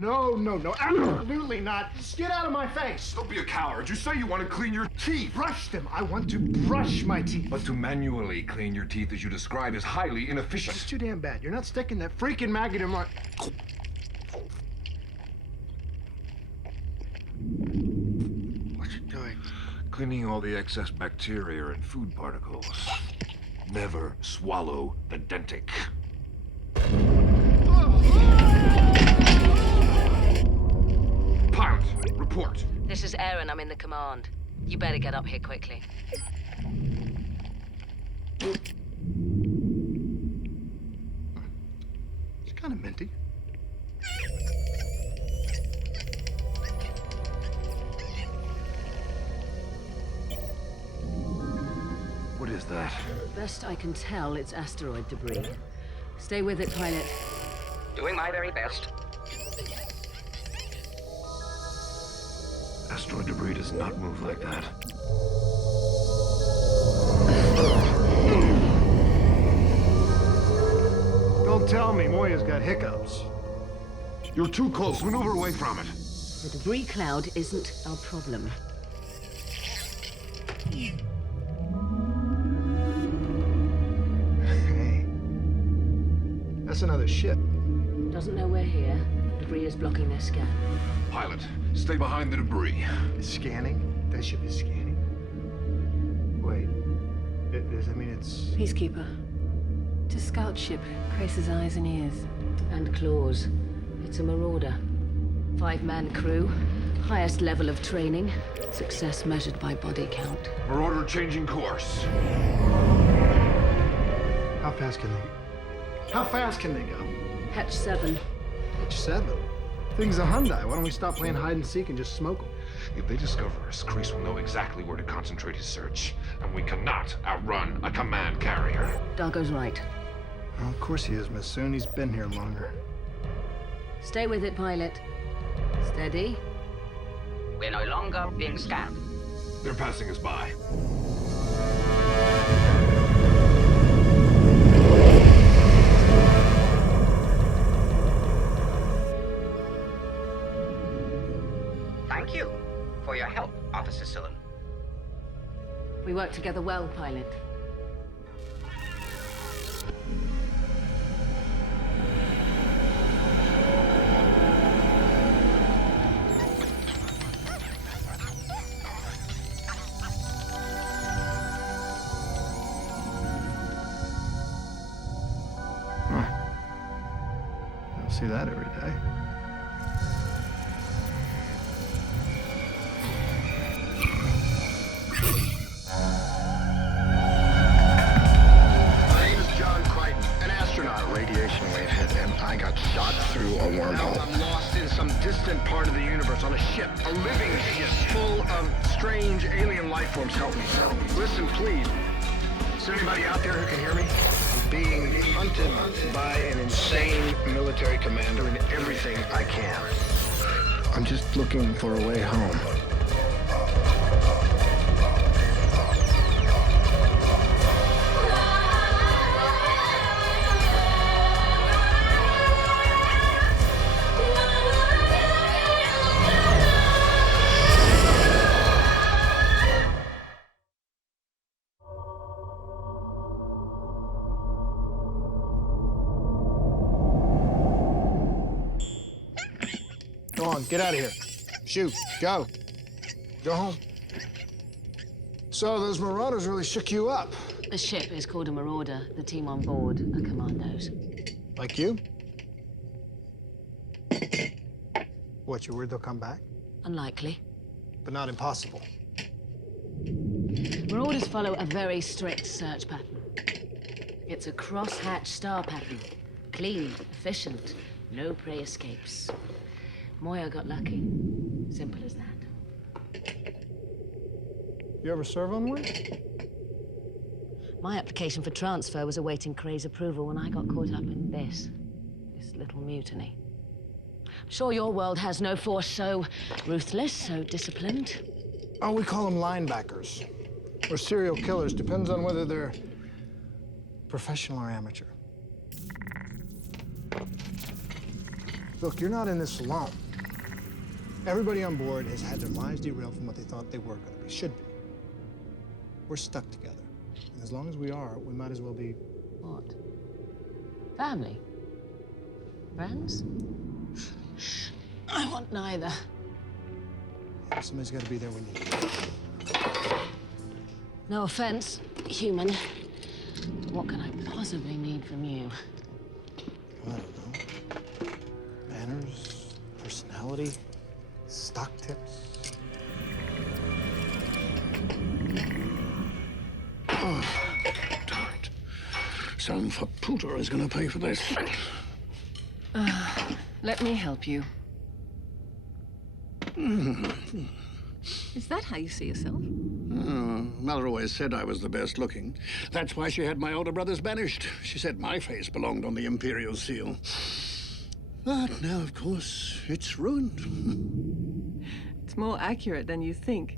No, absolutely not. Just get out of my face. Don't be a coward. You say you want to clean your teeth. Brush them. I want to brush my teeth. But to manually clean your teeth, as you describe, is highly inefficient. It's too damn bad. You're not sticking that freaking maggot in my... What you doing? Cleaning all the excess bacteria and food particles. Never swallow the dentic. Pilot, report. This is Aeryn. I'm in the command. You better get up here quickly. It's kind of minty. What is that? Best I can tell, it's asteroid debris. Stay with it, pilot. Doing my very best. Asteroid debris does not move like that. Don't tell me Moya's got hiccups. You're too close. Maneuver away from it. The debris cloud isn't our problem. Hey. That's another ship. Doesn't know we're here. Debris is blocking their scan. Pilot, stay behind the debris. It's scanning? That ship is scanning. Wait. Does that mean it's... Peacekeeper. It's a scout ship. Grace's eyes and ears. And claws. It's a marauder. 5-man crew. Highest level of training. Success measured by body count. Marauder changing course. How fast can they go? Hatch 7. Hatch 7? Thing's a Hyundai. Why don't we stop playing hide and seek and just smoke them? If they discover us, Kreese will know exactly where to concentrate his search. And we cannot outrun a command carrier. Dargo's right. Well, of course he is, Miss Soon. He's been here longer. Stay with it, pilot. Steady. We're no longer being scanned. They're passing us by. Thank you for your help, Officer Sillon. We work together well, pilot. See that every day. My name is John Crichton, an astronaut, radiation wave hit, and I got shot through a wormhole. Now I'm lost in some distant part of the universe on a ship, a living ship, full of strange alien life forms. Help me. Listen, please. Is there anybody out there who can hear me? Being hunted by an insane military commander and everything I can. I'm just looking for a way home. Go on, get out of here. Shoot, go. Go home. So those marauders really shook you up. The ship is called a marauder. The team on board are commandos. Like you? What, you're worried they'll come back? Unlikely. But not impossible. Marauders follow a very strict search pattern. It's a cross-hatch star pattern. Clean, efficient, no prey escapes. Moya got lucky. Simple as that. You ever serve on one? My application for transfer was awaiting Cray's approval when I got caught up in this little mutiny. I'm sure your world has no force so ruthless, so disciplined. Oh, we call them linebackers. Or serial killers. Depends on whether they're professional or amateur. Look, you're not in this alone. Everybody on board has had their lives derailed from what they thought they were going to be, should be. We're stuck together. And as long as we are, we might as well be... What? Family? Friends? I want neither. Yeah, somebody's got to be there when you need it. No offense, human. What can I possibly need from you? I don't know. Manners, personality, stock tips. Oh, darn it. Some pooter is gonna pay for this. Let me help you. Is that how you see yourself? Mother always said I was the best looking. That's why she had my older brothers banished. She said my face belonged on the Imperial seal. But now, of course, it's ruined. It's more accurate than you think.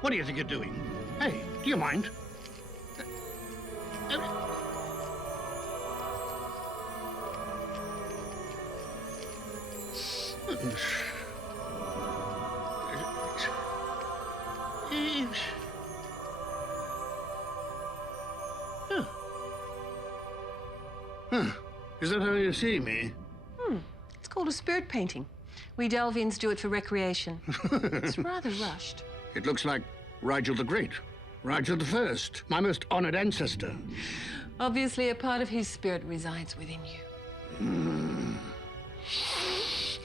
What do you think you're doing? Hey, do you mind? Is that how you see me? It's called a spirit painting. We Delvians do it for recreation. It's rather rushed. It looks like Rigel the Great, Rigel the First, my most honored ancestor. Obviously, a part of his spirit resides within you.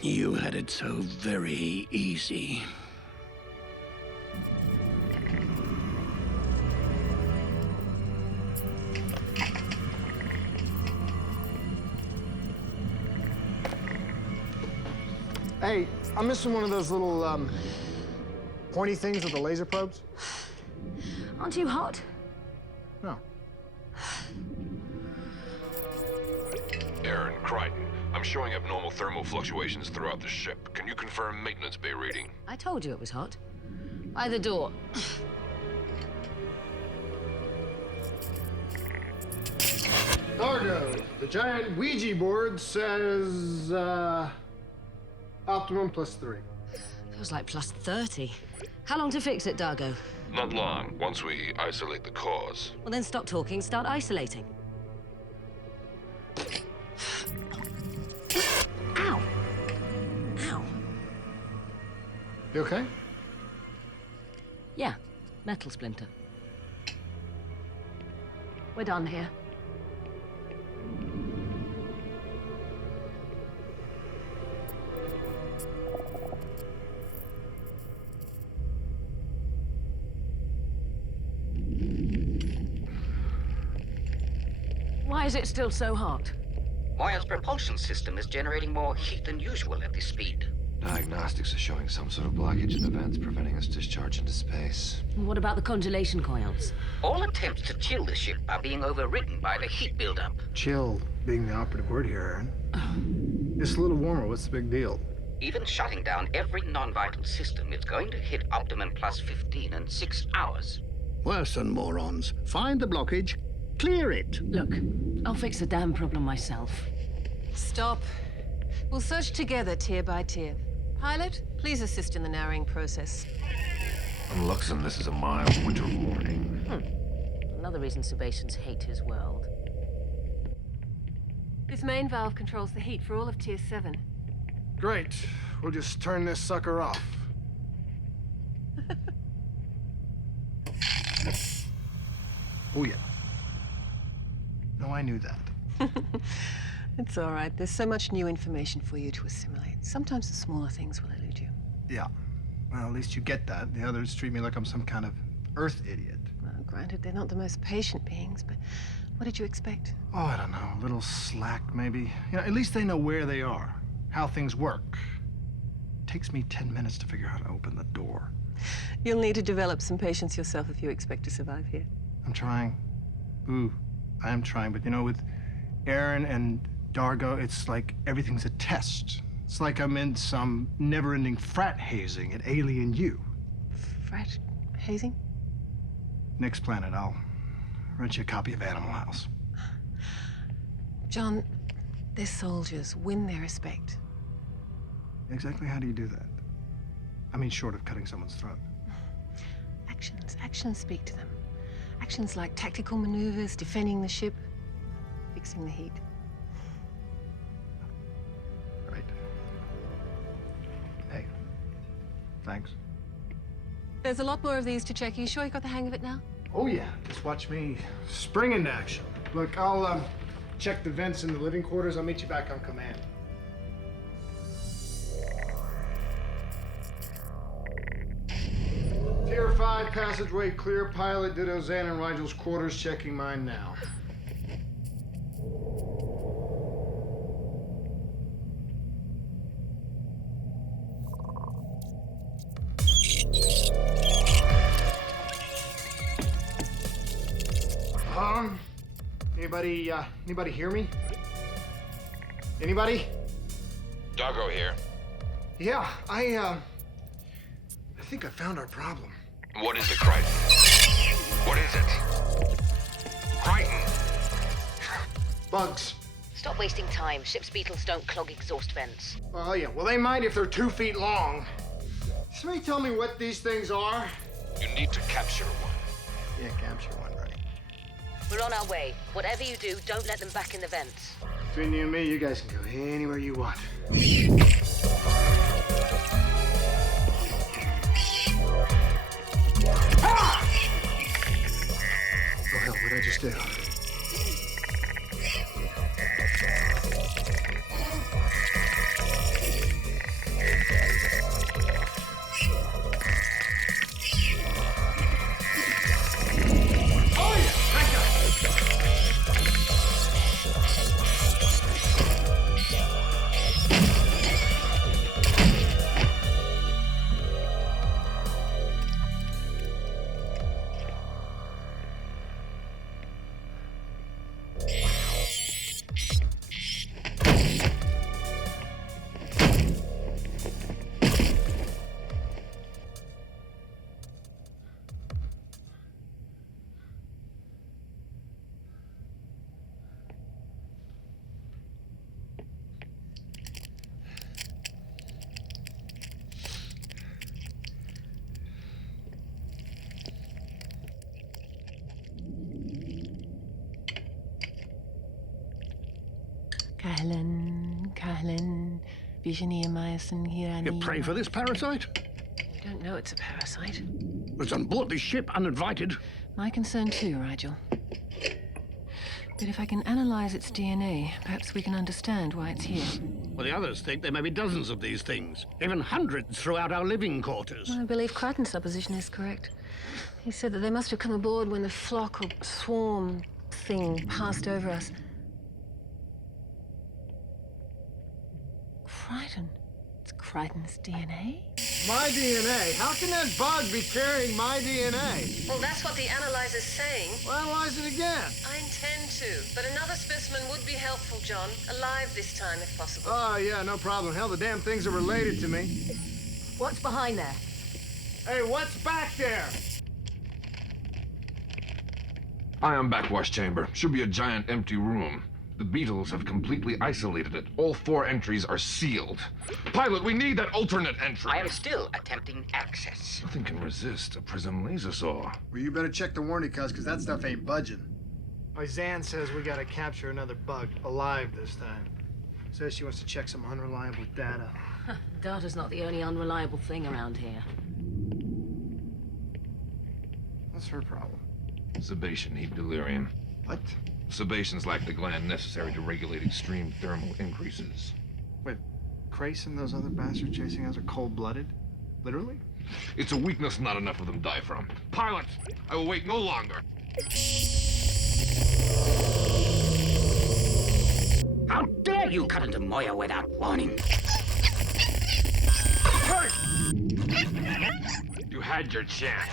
You had it so very easy. Hey, I'm missing one of those little, pointy things with the laser probes. Aren't you hot? No. Aeryn, Crichton, I'm showing abnormal thermal fluctuations throughout the ship. Can you confirm maintenance bay reading? I told you it was hot. By the door. Dargo, the giant Ouija board says, optimum +3. Feels like +30. How long to fix it, Dargo? Not long, once we isolate the cause. Well, then stop talking, start isolating. Ow! Ow. You okay? Yeah, metal splinter. We're done here. Why is it still so hot? Moya's propulsion system is generating more heat than usual at this speed. Diagnostics are showing some sort of blockage in the vents preventing us discharge into space. And what about the congelation coils? All attempts to chill the ship are being overridden by the heat buildup. Chill being the operative word here, Aeryn. Just a little warmer, what's the big deal? Even shutting down every non-vital system is going to hit optimum +15 in 6 hours. Worse than morons. Find the blockage, clear it. Look, I'll fix the damn problem myself. Stop. We'll search together, tier by tier. Pilot, please assist in the narrowing process. On Luxon, this is a mild winter warning. Another reason Sebastians hate his world. This main valve controls the heat for all of Tier 7. Great. We'll just turn this sucker off. Oh, yeah. No, I knew that. It's all right. There's so much new information for you to assimilate. Sometimes the smaller things will elude you. Yeah. Well, at least you get that. The others treat me like I'm some kind of Earth idiot. Well, granted, they're not the most patient beings, but what did you expect? Oh, I don't know. A little slack, maybe. You know, at least they know where they are, how things work. It takes me 10 minutes to figure out how to open the door. You'll need to develop some patience yourself if you expect to survive here. I'm trying. Ooh, I am trying. But, you know, with Aeryn and Dargo, it's like everything's a test. It's like I'm in some never-ending frat hazing at Alien U. Frat hazing? Next planet, I'll rent you a copy of Animal House. John, their soldiers win their respect. Exactly how do you do that? I mean, short of cutting someone's throat. Actions speak to them. Actions like tactical maneuvers, defending the ship, fixing the heat. Right. Hey, thanks. There's a lot more of these to check. You sure you got the hang of it now? Oh, yeah. Just watch me spring into action. Look, I'll check the vents in the living quarters. I'll meet you back on command. Tier 5 passageway clear. Pilot ditto Zan and Rigel's quarters. Checking mine now. Anybody hear me? Anybody? Dargo here. Yeah, I think I found our problem. What is it, Crichton? What is it? Crichton! Bugs. Stop wasting time. Ship's beetles don't clog exhaust vents. Oh, yeah. Well, they might if they're 2 feet long. Somebody tell me what these things are? You need to capture one. Yeah, capture one, right. We're on our way. Whatever you do, don't let them back in the vents. Between you and me, you guys can go anywhere you want. Ah! Oh, hell, what did I just do? Kahlan, You pray for this parasite? You don't know it's a parasite. Was on board this ship uninvited. My concern too, Rigel. But if I can analyze its DNA, perhaps we can understand why it's here. Well, the others think there may be dozens of these things, even hundreds throughout our living quarters. I believe Crichton's supposition is correct. He said that they must have come aboard when the flock or swarm thing passed over us. Crichton? It's Crichton's DNA? My DNA? How can that bug be carrying my DNA? Well, that's what the analyzer's saying. Well, analyze it again. I intend to, but another specimen would be helpful, John. Alive this time, if possible. Oh, yeah, no problem. Hell, the damn things are related to me. What's behind there? Hey, what's back there? Ion backwash chamber. Should be a giant empty room. The beetles have completely isolated it. All 4 entries are sealed. Pilot, we need that alternate entry. I am still attempting access. Nothing can resist a prism laser saw. Well, you better check the warning codes, because that stuff ain't budging. My Zan says we gotta capture another bug, alive this time. Says she wants to check some unreliable data. Data's not the only unreliable thing around here. What's her problem? Sebation heat delirium. What? Sebations lack the gland necessary to regulate extreme thermal increases. Wait, Crace and those other bastards chasing us are cold-blooded? Literally? It's a weakness not enough of them die from. Pilot, I will wait no longer. How dare you cut into Moya without warning? Hey! You had your chance.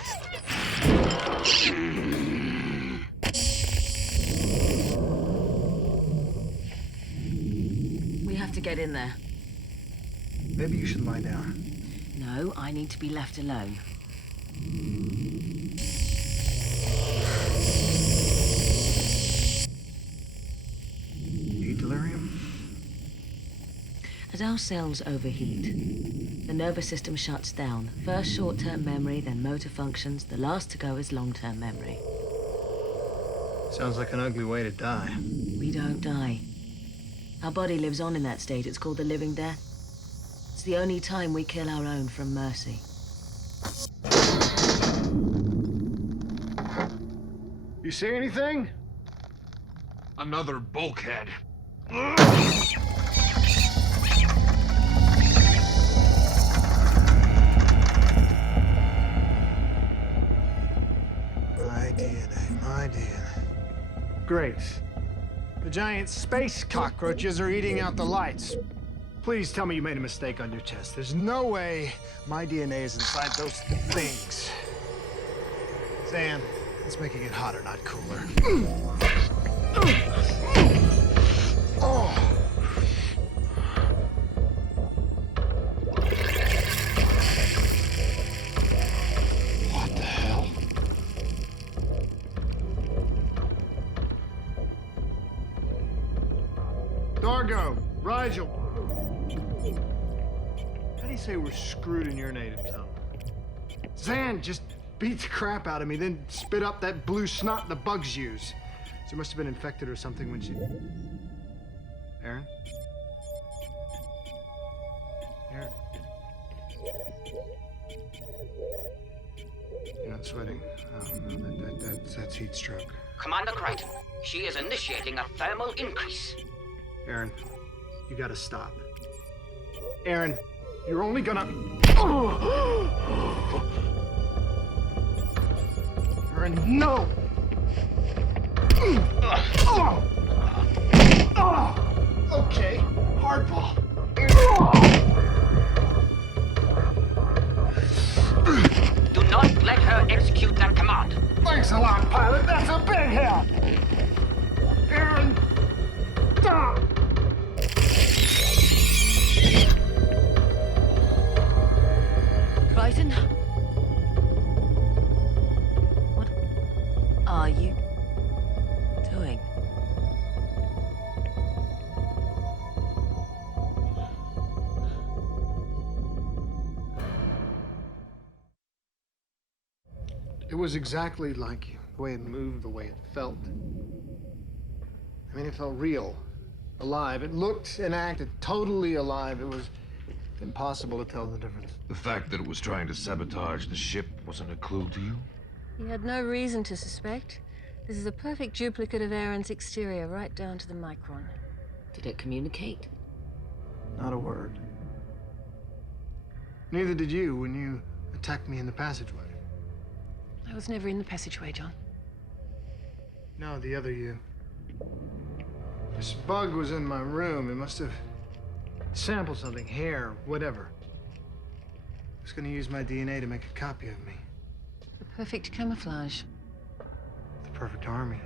have to get in there. Maybe you should lie down. No, I need to be left alone. Need delirium? As our cells overheat, the nervous system shuts down. First short-term memory, then motor functions. The last to go is long-term memory. Sounds like an ugly way to die. We don't die. Our body lives on in that state. It's called the living death. It's the only time we kill our own from mercy. You see anything? Another bulkhead. My DNA. Great. The giant space cockroaches are eating out the lights. Please tell me you made a mistake on your test. There's no way my DNA is inside those things. Zan, it's making it hotter, not cooler. Oh. What the hell? Dargo, Rigel. How do you say we're screwed in your native tongue? Zan just beat the crap out of me, then spit up that blue snot the bugs use. She must have been infected or something when she... Aeryn? Aeryn? You're not sweating. Oh, no, that's heat stroke. Commander Crichton, she is initiating a thermal increase. Aeryn, you gotta stop. Aeryn, you're only gonna... Aeryn, no! Okay, hardball. Do not let her execute that command. Thanks a lot, pilot. That's a big help. Aeryn, stop! Crichton? What are you doing? It was exactly like you. The way it moved, the way it felt. I mean, it felt real, alive. It looked and acted totally alive. It was impossible to tell the difference. The fact that it was trying to sabotage the ship wasn't a clue to you? He had no reason to suspect. This is a perfect duplicate of Aeryn's exterior, right down to the micron. Did it communicate? Not a word. Neither did you when you attacked me in the passageway. I was never in the passageway, John. No, the other you. This bug was in my room. It must have sampled something, hair, whatever. I was gonna use my DNA to make a copy of me. The perfect camouflage. The perfect army.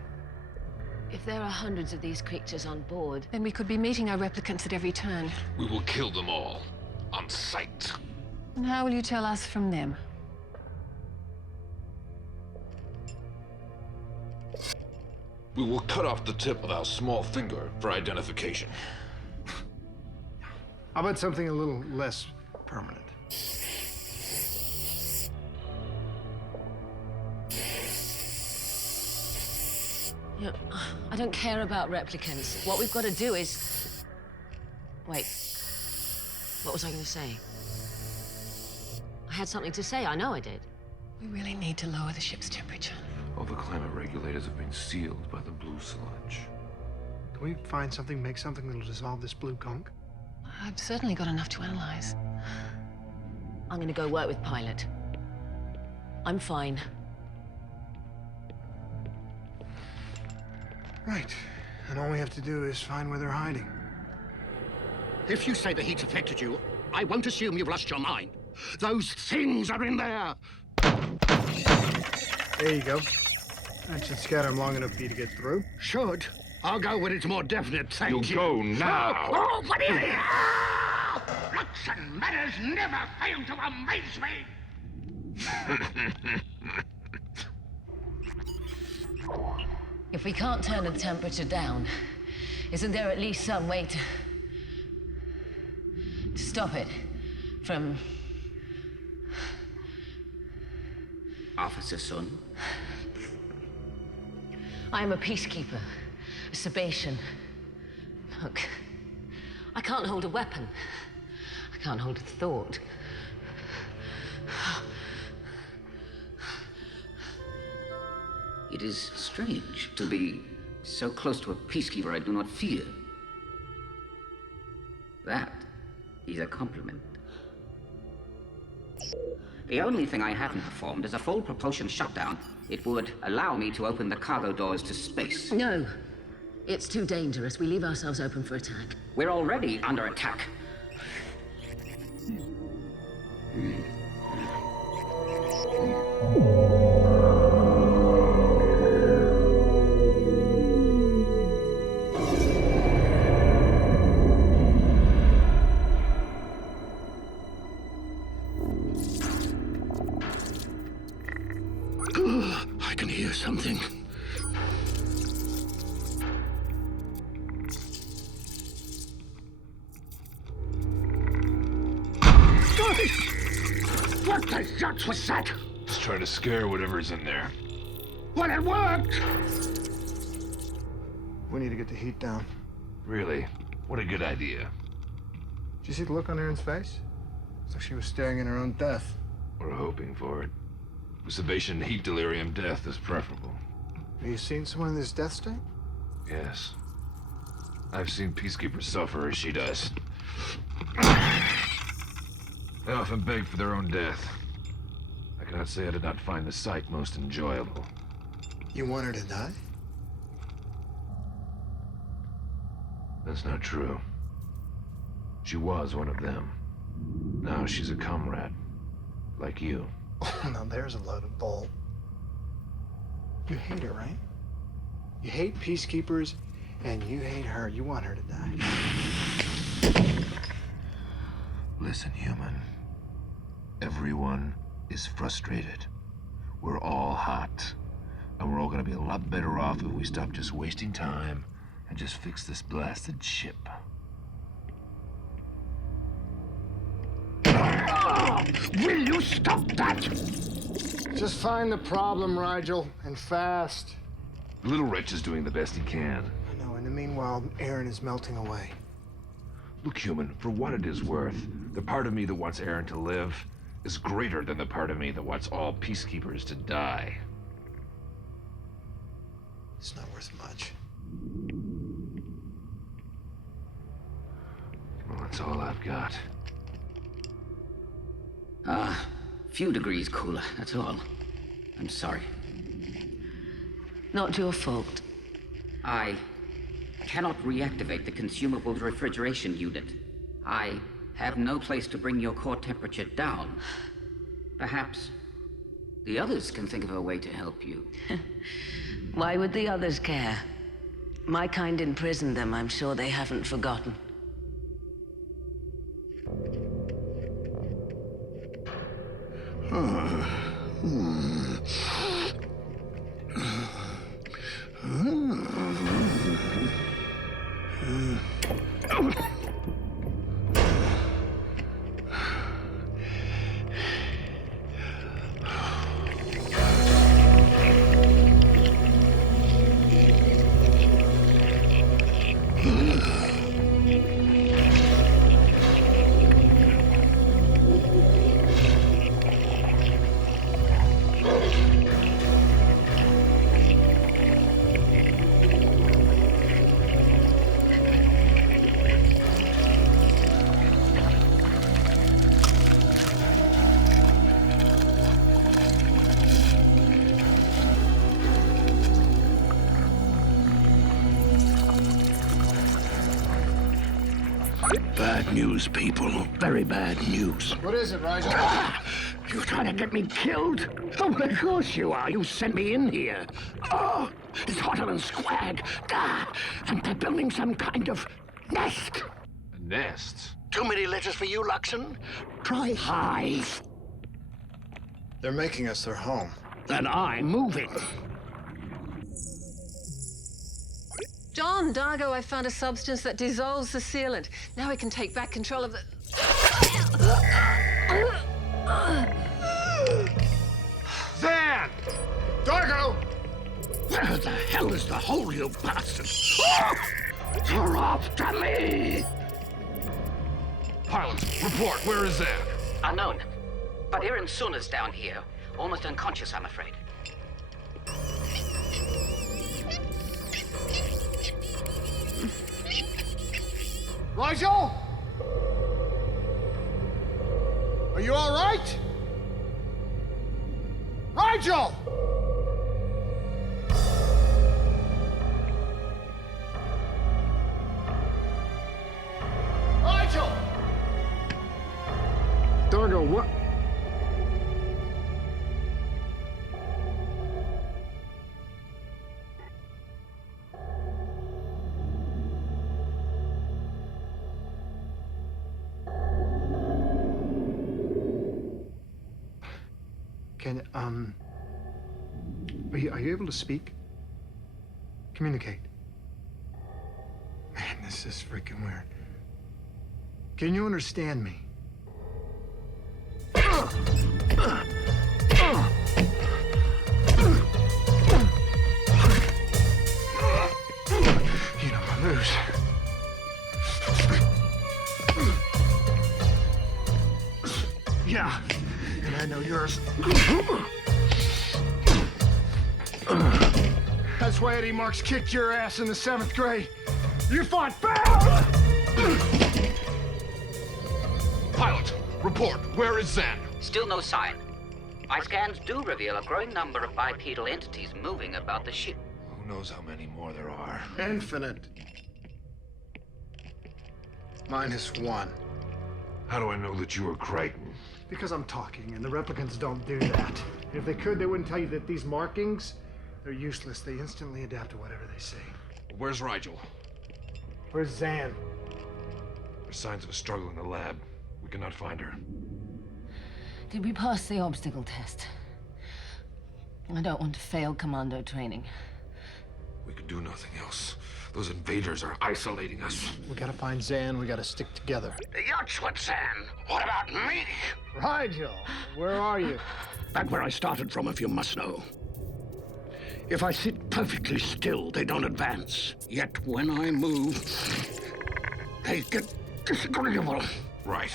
If there are hundreds of these creatures on board, Then we could be meeting our replicants at every turn. We will kill them all. On sight. And how will you tell us from them? We will cut off the tip of our small finger for identification. How about something a little less permanent? you know, I don't care about replicants. What we've got to do is... Wait. What was I going to say? I had something to say. I know I did. We really need to lower the ship's temperature. All the climate regulators have been sealed by the blue sludge. Can we find something, make something that'll dissolve this blue gunk? I've certainly got enough to analyze. I'm going to go work with Pilot. I'm fine. Right. And all we have to do is find where they're hiding. If you say the heat's affected you, I won't assume you've lost your mind. Those things are in there. There you go. That should scatter them long enough for you to get through. Should. I'll go when it's more definite, thank you. You'll go now. Oh, what is it? Looks and manners never fail to amaze me. If we can't turn the temperature down, isn't there at least some way to stop it from... Officer Sun? I am a peacekeeper, a Sebastian. Look, I can't hold a weapon. I can't hold a thought. It is strange to be so close to a peacekeeper I do not fear. That is a compliment. The only thing I haven't performed is a full propulsion shutdown. It would allow me to open the cargo doors to space. No, it's too dangerous. We leave ourselves open for attack. We're already under attack. I can hear something. What the nuts was that? Just trying to scare whatever's in there. Well, it worked! We need to get the heat down. Really? What a good idea. Did you see the look on Aeryn's face? It's like she was staring in her own death. We're hoping for it. The Sebastian heat delirium death is preferable. Have you seen someone in this death state? Yes. I've seen peacekeepers suffer as she does. They often beg for their own death. I cannot say I did not find the sight most enjoyable. You want her to die? That's not true. She was one of them. Now she's a comrade. Like you. Oh, now there's a load of bull. You hate her, right? You hate peacekeepers, and you hate her. You want her to die. Listen, human. Everyone is frustrated. We're all hot. And we're all gonna be a lot better off if we stop just wasting time and just fix this blasted ship. Will you stop that? Just find the problem, Rigel, and fast. The little wretch is doing the best he can. I know, in the meanwhile, Aeryn is melting away. Look, human, for what it is worth, the part of me that wants Aeryn to live is greater than the part of me that wants all peacekeepers to die. It's not worth much. Well, that's all I've got. Few degrees cooler, that's all. I'm sorry. Not your fault. I cannot reactivate the consumables refrigeration unit. I have no place to bring your core temperature down. Perhaps the others can think of a way to help you. Why would the others care? My kind imprisoned them. I'm sure they haven't forgotten. Bad news, people. Very bad news. What is it, Rigel? You trying to get me killed? Oh, of course you are. You sent me in here. Oh, It's hotter than squag. And they're building some kind of nest. A nest? Too many letters for you, Luxon? Try hive. They're making us their home. Then I'm moving. John, Dargo, I found a substance that dissolves the sealant. Now we can take back control of the... Zan! Dargo! Where the hell is the hole, you bastard? You're after me! Pilots, report. Where is Zan? Unknown. But Aeryn Suna's down here. Almost unconscious, I'm afraid. Rigel? Are you all right? Rigel! Rigel! Dargo, what? Are you able to speak? Communicate. Man, this is freaking weird. Can you understand me? You know my moves. Yeah, and I know yours. That's why Eddie Marks kicked your ass in the 7th grade. You fought fair! Pilot, report. Where is Zan? Still no sign. My scans do reveal a growing number of bipedal entities moving about the ship. Who knows how many more there are? Infinite. -1. How do I know that you are Crichton? Because I'm talking, and the replicants don't do that. If they could, they wouldn't tell you that these markings, they're useless. They instantly adapt to whatever they see. Where's Rigel? Where's Zan? There's signs of a struggle in the lab. We cannot find her. Did we pass the obstacle test? I don't want to fail commando training. We can do nothing else. Those invaders are isolating us. We gotta find Zan. We gotta stick together. That's what, Zan. What about me? Rigel, where are you? Back where I started from, if you must know. If I sit perfectly still, they don't advance. Yet when I move, they get disagreeable. Right.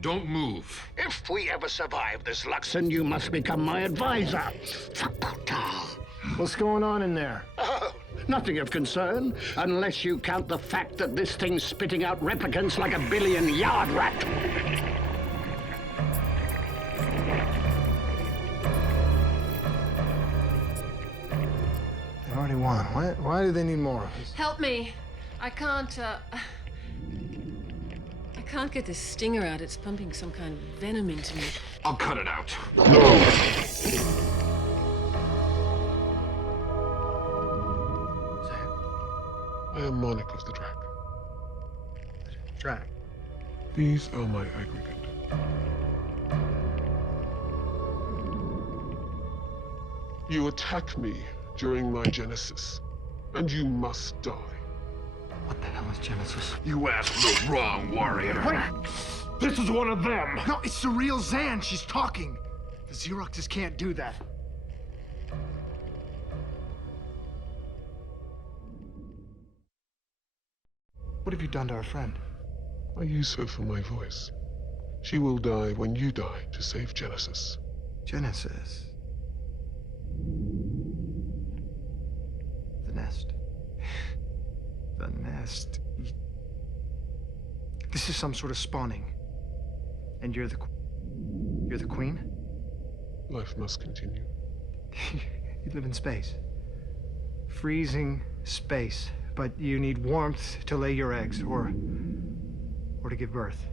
Don't move. If we ever survive this, Luxon, you must become my advisor. What's going on in there? Oh, nothing of concern, unless you count the fact that this thing's spitting out replicants like a billion-yard rat. They already won. Why do they need more of us? Help me. I can't get this stinger out. It's pumping some kind of venom into me. I'll cut it out. I am monarch of the track. Track. These are my aggregate. You attack me during my genesis, and you must die. What the hell is Genesis? You asked the wrong warrior. Wait! This is one of them! No, it's the real Zan. She's talking. The Xeroxes can't do that. What have you done to our friend? I use her for my voice. She will die when you die to save Genesis. Genesis. The nest. The nest. This is some sort of spawning. And you're the queen? Life must continue. You live in space. Freezing space. But you need warmth to lay your eggs, or to give birth.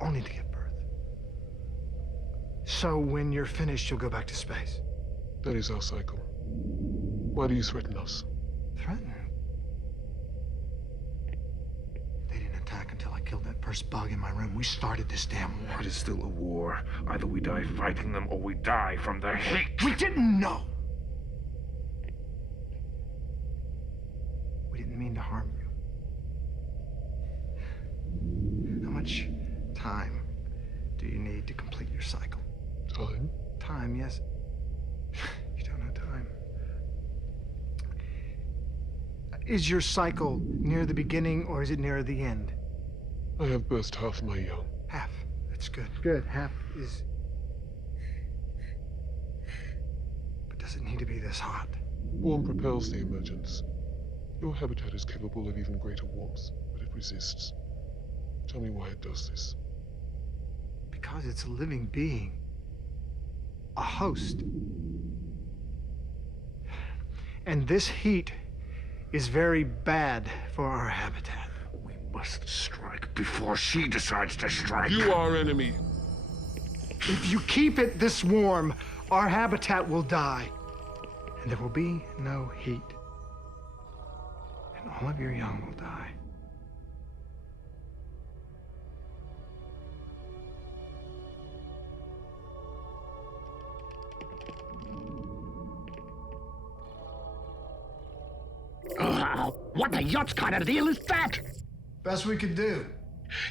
Only to give birth. So when you're finished, you'll go back to space. That is our cycle. Why do you threaten us? Threaten? They didn't attack until I killed that first bug in my room. We started this damn war. It is still a war. Either we die fighting them or we die from their hate. We didn't know! We didn't mean to harm you. How much time do you need to complete your cycle? Time? Time, yes. You don't have time. Is your cycle near the beginning or is it near the end? I have burst half my young. Half. That's good. Good. Half is... But does it need to be this hot? Warm propels the emergence. Your habitat is capable of even greater warmth, but it resists. Tell me why it does this. Because it's a living being. A host. And this heat is very bad for our habitat. We must strike before she decides to strike. You are enemy. If you keep it this warm, our habitat will die. And there will be no heat. And all of your young will die. What the yacht's kind of deal is that? Best we could do.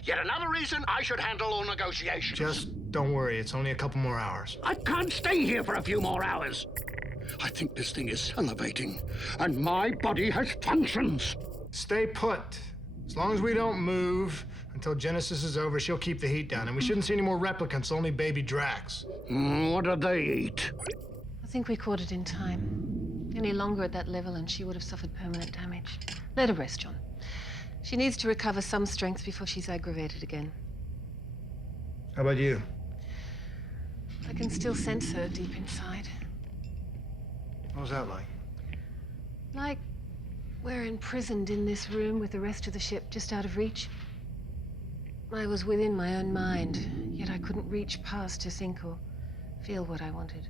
Yet another reason I should handle all negotiations. Just don't worry, it's only a couple more hours. I can't stay here for a few more hours. I think this thing is salivating, and my body has functions. Stay put. As long as we don't move until Genesis is over, she'll keep the heat down. And we shouldn't see any more replicants, only baby Drax. What do they eat? I think we caught it in time. Any longer at that level and she would have suffered permanent damage. Let her rest, John. She needs to recover some strength before she's aggravated again. How about you? I can still sense her deep inside. What was that like? Like we're imprisoned in this room with the rest of the ship just out of reach. I was within my own mind, yet I couldn't reach past to think or feel what I wanted.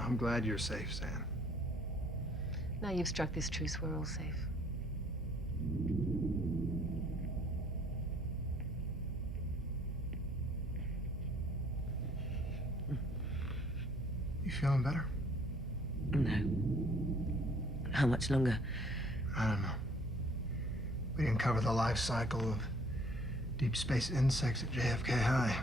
I'm glad you're safe, Sam. Now you've struck this truce, we're all safe. You feeling better? No. How much longer? I don't know. We didn't cover the life cycle of deep space insects at JFK High.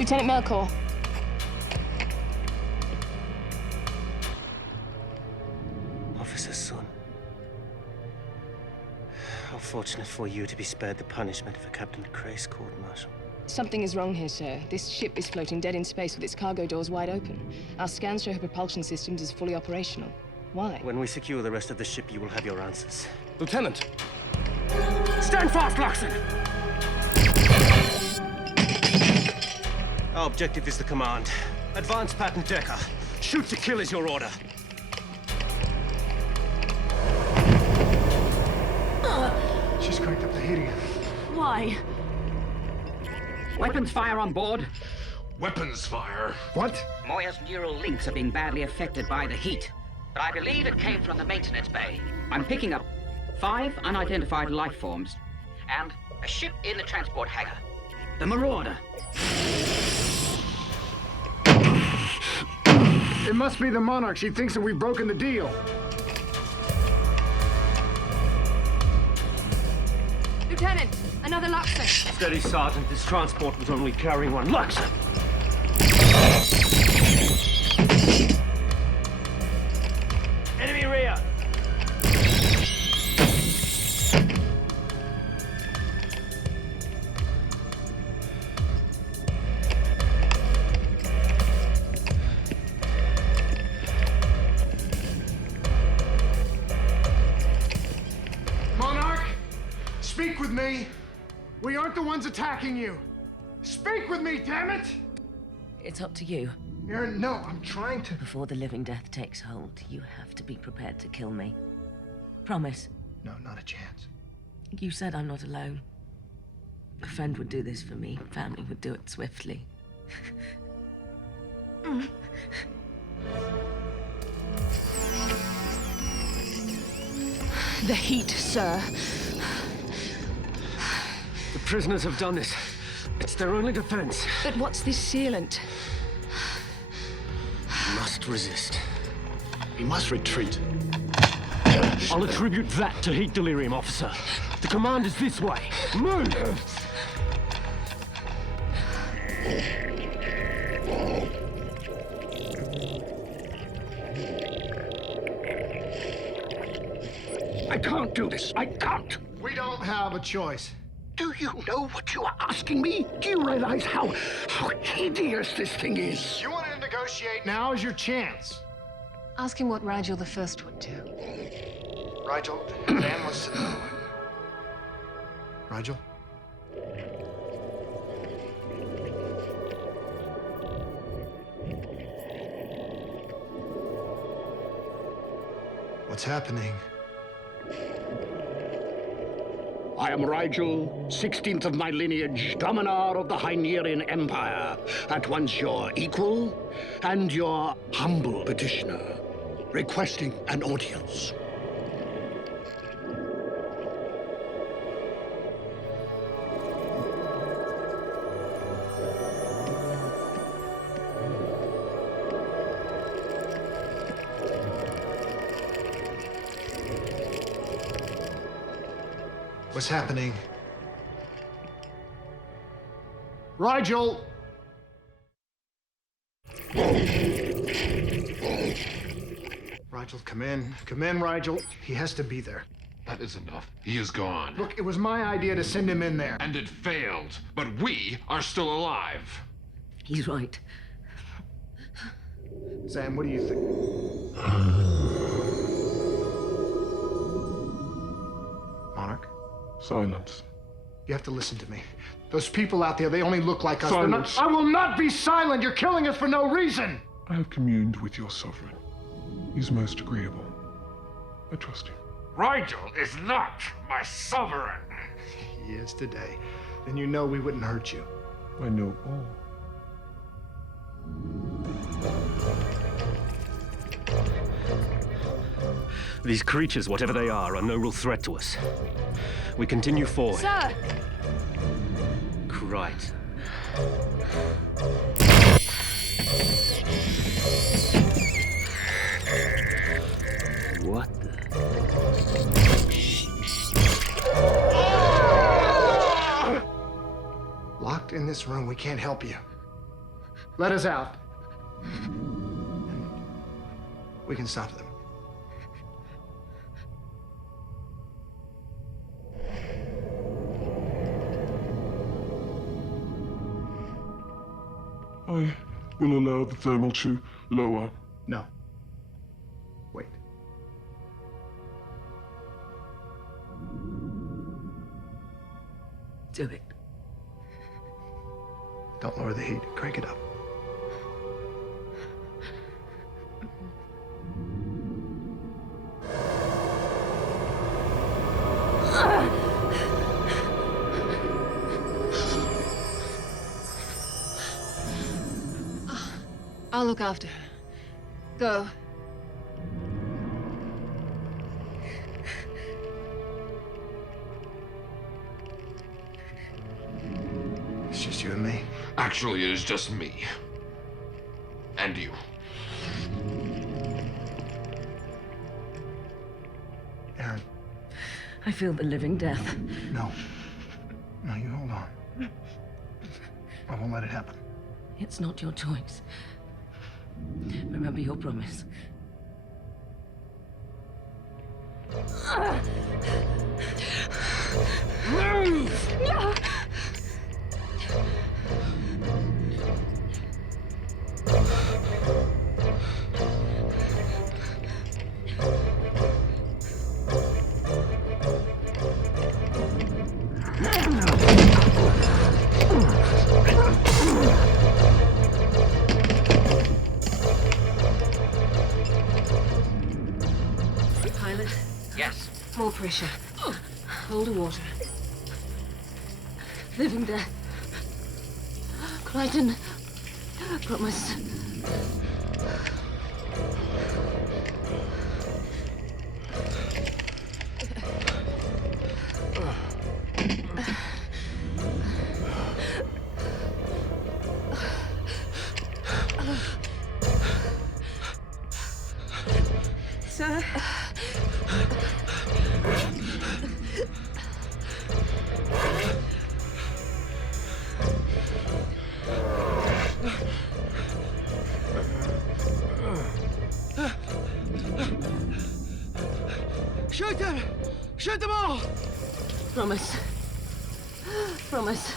Lieutenant Melkor. Officer's son. How fortunate for you to be spared the punishment of a Captain McCrae's court-martial. Something is wrong here, sir. This ship is floating dead in space with its cargo doors wide open. Our scans show her propulsion systems is fully operational. Why? When we secure the rest of the ship, you will have your answers. Lieutenant! Stand fast, Loxon! Our objective is the command. Advance pattern Decker. Shoot to kill is your order. She's cranked up the heat again. Why? Weapons fire on board. Weapons fire. What? Moya's neural links are being badly affected by the heat, but I believe it came from the maintenance bay. I'm picking up 5 unidentified life forms and a ship in the transport hangar. The Marauder. It must be the Monarch. She thinks that we've broken the deal. Lieutenant, another Luxor. Steady, Sergeant. This transport was only carrying one Luxor. Enemy rear. Monarch, speak with me. We aren't the ones attacking you. Speak with me, damn it! It's up to you. Aeryn, no, I'm trying to... Before the living death takes hold, you have to be prepared to kill me. Promise. No, not a chance. You said I'm not alone. A friend would do this for me. Family would do it swiftly. The heat, sir. The prisoners have done this. It's their only defense. But what's this sealant? Must resist. We must retreat. I'll attribute that to heat delirium, officer. The command is this way. Move! I can't do this. I can't. We don't have a choice. Do you know what you are asking me? Do you realize how hideous this thing is? You wanted to negotiate? Now is your chance. Ask him what Rigel the First would do. Rigel, Dan wants to know. Rigel? What's happening? I am Rigel, 16th of my lineage, Dominar of the Hynerian Empire, at once your equal and your humble petitioner, requesting an audience. What's happening? Rigel! Rigel, come in. Come in, Rigel. He has to be there. That is enough. He is gone. Look, it was my idea to send him in there. And it failed. But we are still alive. He's right. Sam, what do you think? Monarch? Silence. You have to listen to me. Those people out there, they only look like us. Silence. I will not be silent! You're killing us for no reason! I have communed with your sovereign. He's most agreeable. I trust him. Rigel is not my sovereign. He is today. Then you know we wouldn't hurt you. I know all. These creatures, whatever they are no real threat to us. We continue forward. Sir! Right. What the? Locked in this room, we can't help you. Let us out. We can stop them. I will allow the thermal to lower. No. Wait. Do it. Don't lower the heat. Crank it up. I'll look after her. Go. It's just you and me. Actually, it is just me. And you. Aeryn. I feel the living death. No. No, you hold on. I won't let it happen. It's not your choice. Remember your promise. Move! No! pilot. Yes. More pressure. Hold the water. Living death. Crichton. Promise. Sir? Shoot them! Shoot them all! Promise. Promise.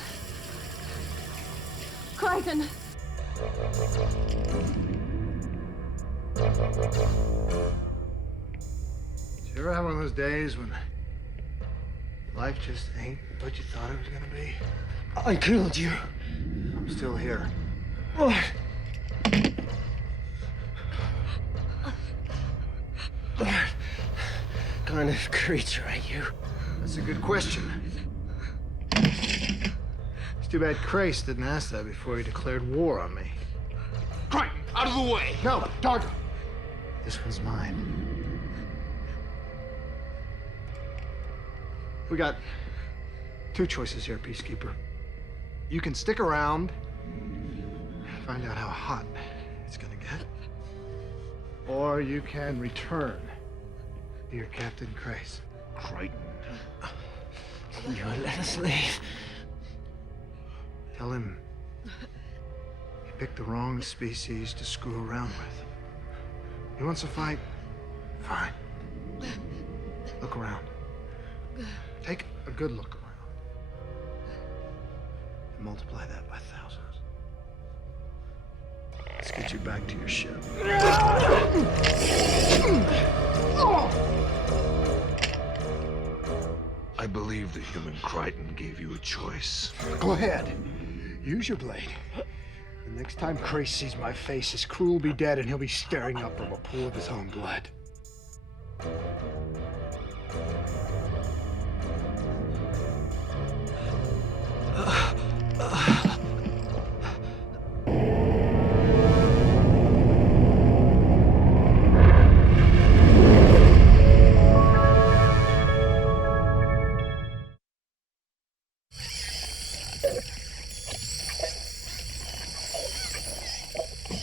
Crichton! Did you ever have one of those days when life just ain't what you thought it was gonna be? I killed you. I'm still here. What? What kind of creature are you? That's a good question. It's too bad Crace didn't ask that before he declared war on me. Crichton, out of the way! No, dog. This one's mine. We got two choices here, Peacekeeper. You can stick around and find out how hot it's gonna get. Or you can return to your Captain Crace. Crichton. You let us leave. Tell him he picked the wrong species to screw around with. He wants to fight? Fine. Look around. Take a good look around. And multiply that by thousands. Let's get you back to your ship. I believe the human Crichton gave you a choice. Go ahead. Use your blade. The next time Crace sees my face, his crew will be dead and he'll be staring up from a pool of his own blood.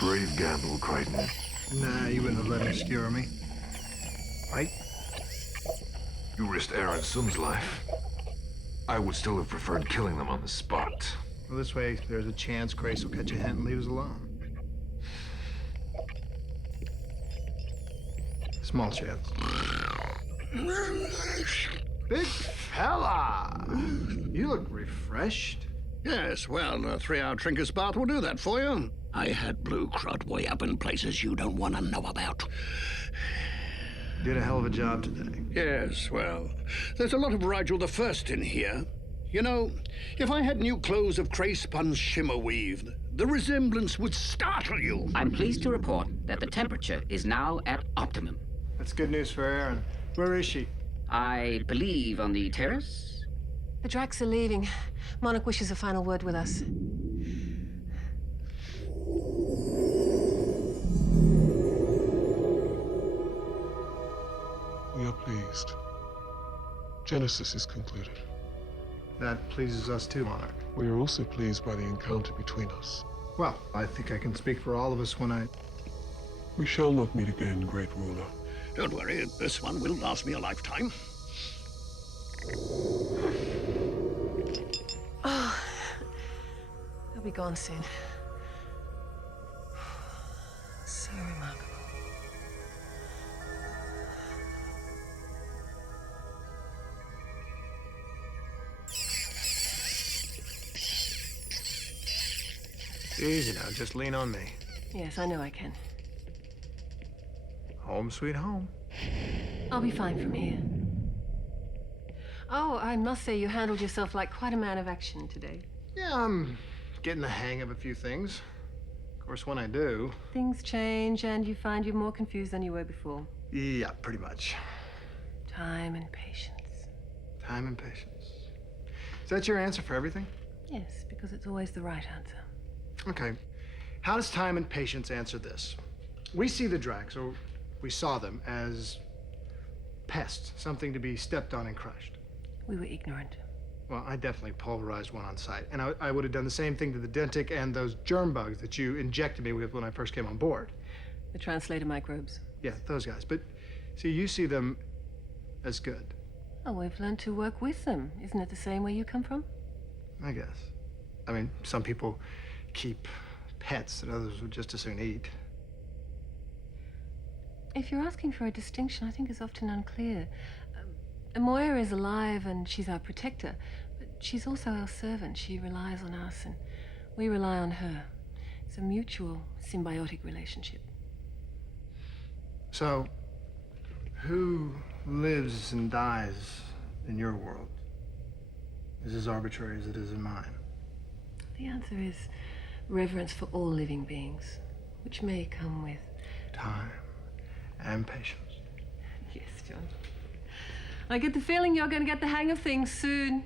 Brave gamble, Crichton. Nah, you wouldn't have let him skewer me. Right? You risked Aeryn Sum's life. I would still have preferred killing them on the spot. Well, this way, there's a chance Grace will catch a hint and leave us alone. Small chance. Big fella! You look refreshed. Yes, well, a 3-hour trinket bath will do that for you. I had blue crud way up in places you don't want to know about. Did a hell of a job today. Yes, well, there's a lot of Rigel the First in here. You know, if I had new clothes of cray-spun shimmer weaved, the resemblance would startle you. I'm pleased to report that the temperature is now at optimum. That's good news for Aeryn. Where is she? I believe on the terrace? The Drax are leaving. Monarch wishes a final word with us. We are pleased. Genesis is concluded. That pleases us too, Monarch. We are also pleased by the encounter between us. Well, I think I can speak for all of us when I... We shall not meet again, Great Ruler. Don't worry, this one will last me a lifetime. Oh, they'll be gone soon. So remarkable. Easy now, just lean on me. Yes, I know I can. Home sweet home. I'll be fine from here. Oh, I must say you handled yourself like quite a man of action today. Yeah, I'm getting the hang of a few things. Of course, when I do... Things change and you find you're more confused than you were before. Yeah, pretty much. Time and patience. Time and patience. Is that your answer for everything? Yes, because it's always the right answer. Okay. How does time and patience answer this? We see the Drax, or we saw them, as pests, something to be stepped on and crushed. We were ignorant. Well, I definitely pulverized one on sight, and I would have done the same thing to the dentic and those germ bugs that you injected me with when I first came on board. The translator microbes. Yeah, those guys. But see, you see them as good. Oh, we've learned to work with them. Isn't it the same where you come from? I guess. I mean, some people keep pets that others would just as soon eat. If you're asking for a distinction, I think it's often unclear. Moya is alive and she's our protector, but she's also our servant. She relies on us and we rely on her. It's a mutual, symbiotic relationship. So, who lives and dies in your world is as arbitrary as it is in mine? The answer is reverence for all living beings, which may come with time and patience. Yes, John. I get the feeling you're going to get the hang of things soon.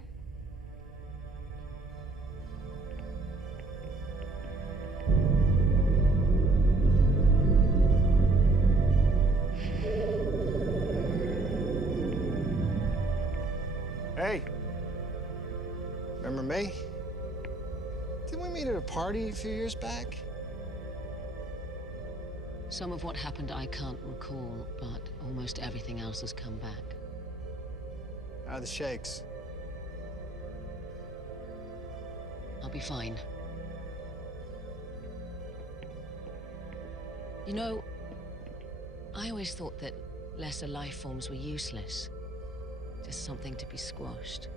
Hey. Remember me? Didn't we meet at a party a few years back? Some of what happened I can't recall, but almost everything else has come back. How are the shakes? I'll be fine. You know, I always thought that lesser life forms were useless. Just something to be squashed.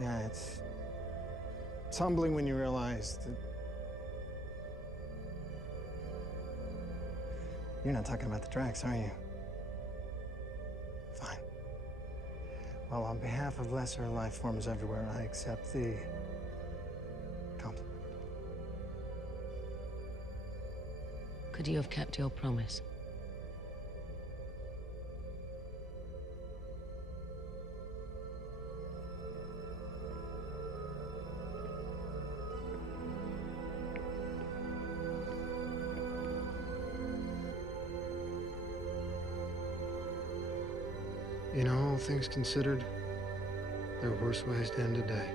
Yeah, it's humbling when you realize that you're not talking about the Drax, are you? Fine. Well, on behalf of lesser life forms everywhere, I accept the compliment. Could you have kept your promise? You know, all things considered, there are worse ways to end a day.